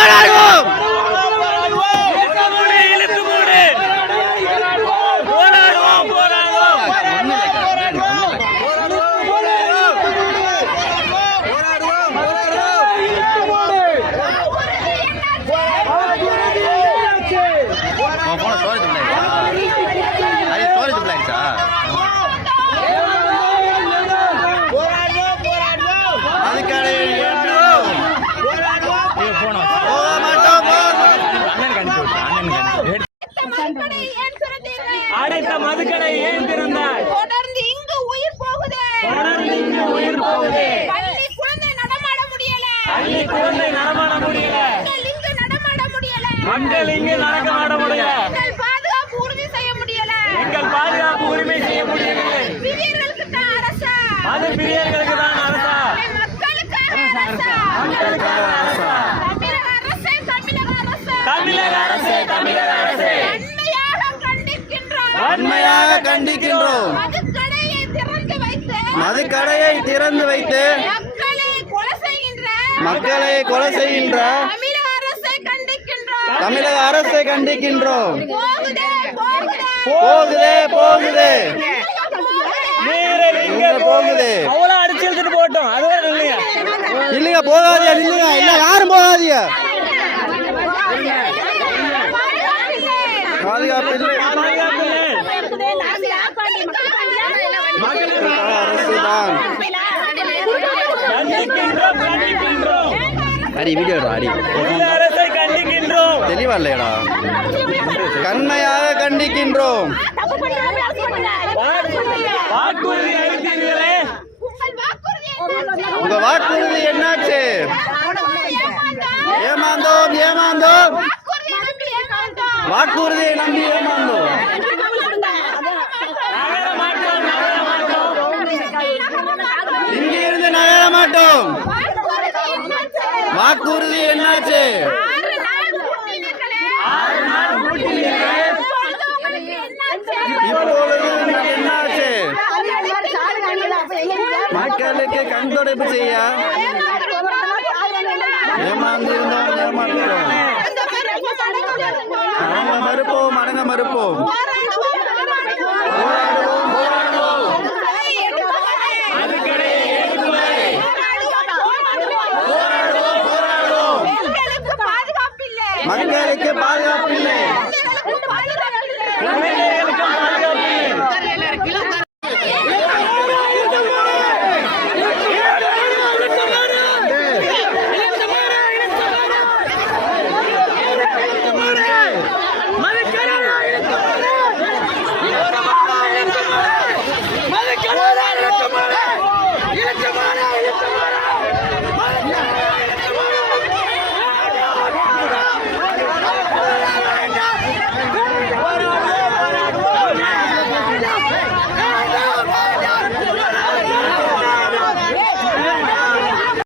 por algo! அடைத்த மதுக்கடை ஏன் திறந்தாய் தொடர்ந்து இங்கு உயிர் போகுதே. தொடர்ந்து இங்கு உயிர் போகுது. பள்ளி குழந்தை நடமாட முடியல. பள்ளி குழந்தை நடமாட முடியல. இங்கு நடமாட முடியல. மக்கள் இங்கு நடக்க மாட முடியல. மக்கள் பாதுகாப்பு உறுதி செய்ய முடியல. எங்கள் பாதுகாப்பு உரிமை செய்ய முடியவில்லை. பிரியர்களுக்கு தான் அரசா. அது பிரியர்களுக்கு தான் அரசா மக்களுக்கான அரசா மக்களுக்கான அரசா தமிழக அரசே தமிழக அரசே தமிழக அரசே தமிழக அரசே வன்மையாக கண்டிக்கின்றோம் வன்மையாக கண்டிக்கின்றோம். மதுக்கடையை திறந்து வைத்து மதுக்கடையை திறந்து வைத்து மக்களை கொலை செய்கின்ற மக்களை கொலை செய்கின்ற தமிழக அரசை கண்டிக்கின்றோம். தமிழக அரசை கண்டிக்கின்றோம். போகுதே போகுதே. போகுதே போகுதே. நீரே இங்க போகுது? அவ்வளோ அடிச்சு எடுத்துட்டு போட்டோம். அதுவே இல்லையா? இல்லைங்க போகாதீங்க இல்லைங்க இல்ல யாரும் போகாதீங்க பாதுகாப்பு இல்லை பாதுகாப்பு இல்லை. அரசு தான் கண்டிக்கின்றோம் கண்டிக்கின்றோம் அடி வீடியோ அடி. தெளிவா இல்லையடா. கண்மையாக கண்டிக்கின்றோம். வாக்குறுதி அளித்தீர்களே உங்க வாக்குறுதி என்னாச்சு ஏமாந்தோம் ஏமாந்தோம் வாக்குறுதியை நம்பி ஏமாந்தோம் இங்கிருந்து நகர மாட்டோம். வாக்குறுதி என்னாச்சு? மக்களுக்கு கண் தொடர்பு செய்ய. ஏமாந்து இருந்தோம் ஏமாற்றோம் அடங்க மறுப்போம் அடங்க மறுப்போம். மக்களுக்கு பாதுகாப்பில்லை.